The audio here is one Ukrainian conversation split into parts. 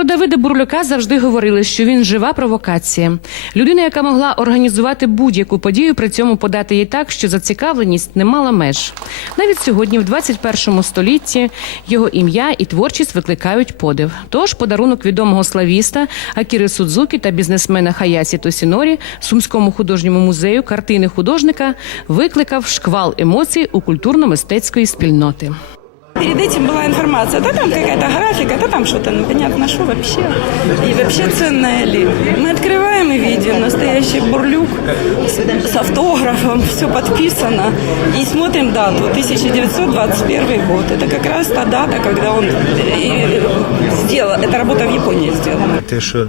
Про Давида Бурлюка завжди говорили, що він жива провокація. Людина, яка могла організувати будь-яку подію, при цьому подати її так, що зацікавленість не мала меж. Навіть сьогодні, в 21 столітті, його ім'я і творчість викликають подив. Тож подарунок відомого славіста Акіри Судзукі та бізнесмена Хаясі Тосінорі Сумському художньому музею картини художника викликав шквал емоцій у культурно-мистецької спільноти. Перед этим была информация, да там какая-то графика, да там что-то непонятно, что вообще. И вообще ценное ли. Мы открываем и видим настоящий бурлюк с, автографом, все подписано. И смотрим дату, 1921 год. Это как раз та дата, когда он э, сделал, эта работа в Японии сделана. Те, що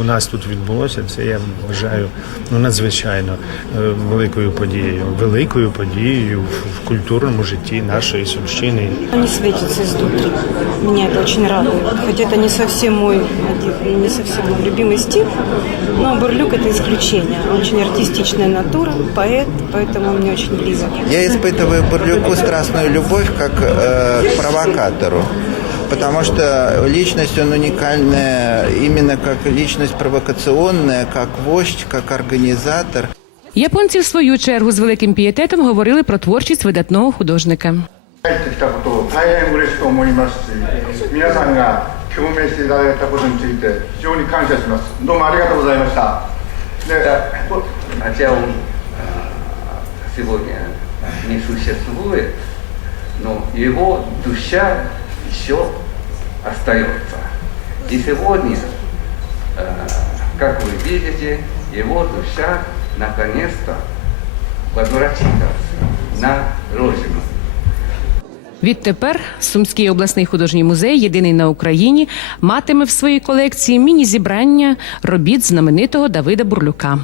у нас тут відбулося, це я вважаю ну, надзвичайно е, великою подією, великою подією в, в культурному житті нашої сумщини. Они светятся изнутри. Меня это очень радует. Хотя это не совсем мой, один- не совсем мой любимый стиль, но Бурлюк это исключение. Он очень артистичная натура, поэт, поэтому он мне очень близок. Я испытываю к Бурлюку страстную любовь как э, к провокатору. потому что личность, он уникальная именно как личность провокационная, как вождь, как организатор. Японці, в свою чергу, з великим пієтетом говорили про творчість видатного художника. 帰ってきたことを大変嬉しく思いますし、皆さんが共鳴していただいたことについて非常に感謝します。どうもありがとうございました。で、あちらを сегодня несуществует, но его душа еще остается. И сегодня, а, как вы видите, его душа наконец-то возвратилась на родину. Відтепер Сумський обласний художній музей, єдиний на Україні, матиме в своїй колекції міні-зібрання робіт знаменитого Давида Бурлюка.